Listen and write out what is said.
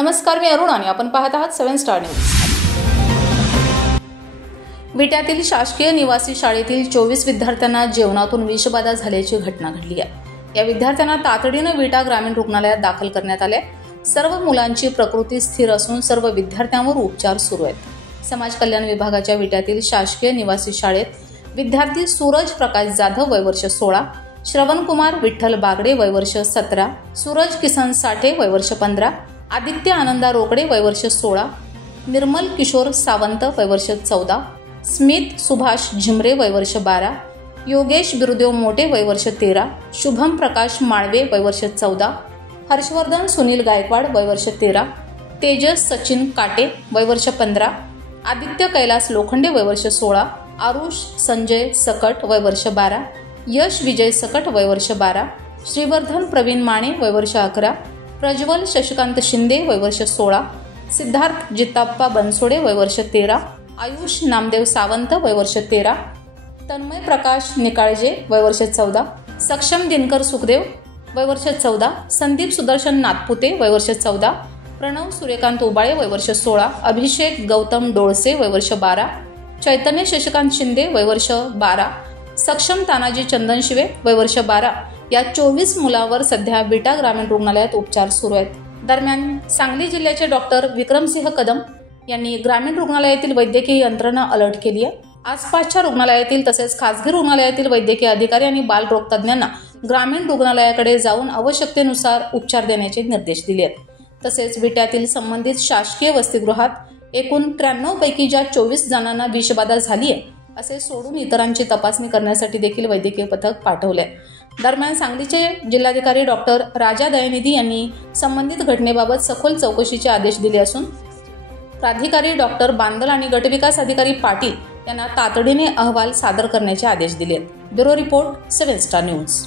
नमस्कार, मी अरुण आणि आपण पाहत आहात 7 स्टार न्यूज। विट्यातील शासकीय निवासी शाळेतील 24 विद्यार्थ्यांना जेवणातून विषबाधा झाल्याची घटना घडली आहे। या विद्यार्थ्यांना तातडीने विटा ग्रामीण रुग्णालयात दाखल करण्यात आले। सर्व मुलांची प्रकृती स्थिर असून सर्व विद्यार्थ्यांवर उपचार सुरू आहेत। समाज कल्याण विभागाच्या विट्यातील शासकीय निवासी शाळेत विद्यार्थी सूरज प्रकाश जाधव वय वर्ष 16, श्रवण कुमार विठ्ठल बागडे वय वर्ष 17, सूरज किसन साठे वय वर्ष 15, आदित्य आनंदा रोकडे वय वर्ष 16, निर्मल किशोर सावंत वय वर्ष 14, स्मित सुभाष झिमरे वय वर्ष 12, योगेश बिरुदेव मोटे वय वर्ष 13, शुभम प्रकाश माळवे वय वर्ष 14, हर्षवर्धन सुनील गायकवाड वय वर्ष 13, तेजस सचिन काटे वय वर्ष 15, आदित्य कैलास लोखंडे वय वर्ष 16, आरुष संजय सकट वय वर्ष 12, यश विजय सकट वय वर्ष 12, श्रीवर्धन प्रवीण माने वय वर्ष 11, प्रज्वल शशिकांत शिंदे वय वर्ष 16, सिद्धार्थ जित्ताप्पा बनसोडे वय वर्ष 13, आयुष नामदेव सावंत वय वर्ष 13, तन्मय प्रकाश निकाळजे वय वर्ष 14, सक्षम दिनकर सुखदेव वय वर्ष 14, संदीप सुदर्शन नाथपुते वय वर्ष 14, प्रणव सूर्यकांत उबाळे वय वर्ष 16, अभिषेक गौतम डोळसे वय वर्ष 12, चैतन्य शशिकांत शिंदे वय वर्ष 12, सक्षम तानाजी चंदन शिवे वय वर्ष 12 या 24 मुलांवर सध्या विटा ग्रामीण रुग्णालयात उपचार सुरू आहेत। दरम्यान सांगली जिल्ह्याचे डॉक्टर विक्रमसिंह कदम यांनी ग्रामीण रुग्णालयातील वैद्यकीय यंत्रणा अलर्ट केली आहे। आसपासच्या रुग्णालयातील तसेच खासगी रुग्णालयातील वैद्यकीय अधिकारी आणि बालरोग तज्ज्ञांना ग्रामीण रुग्णालयाकडे जाऊन आवश्यकतेनुसार उपचार देण्याचे निर्देश दिले आहेत। तसेच विट्यातील संबंधित शासकीय वसतिगृहात एकूण 93 पैकी ज्या 24 जणांना विषबाधा झाली आहे असे सोडून इतरांची तपासणी करण्यासाठी देखील वैद्यकीय पथक पाठवले। दरम्यान सांगलीचे जिल्हाधिकारी डॉक्टर राजा दयानिधी यांनी संबंधित घटनेबाबत सखोल चौकशीचे आदेश दिले असून प्राधिकारी डॉक्टर बांदल आणि गटविकास अधिकारी पाटील यांना तातडीने अहवाल सादर करण्याचे आदेश दिले आहेत। Bureau report 7 star news.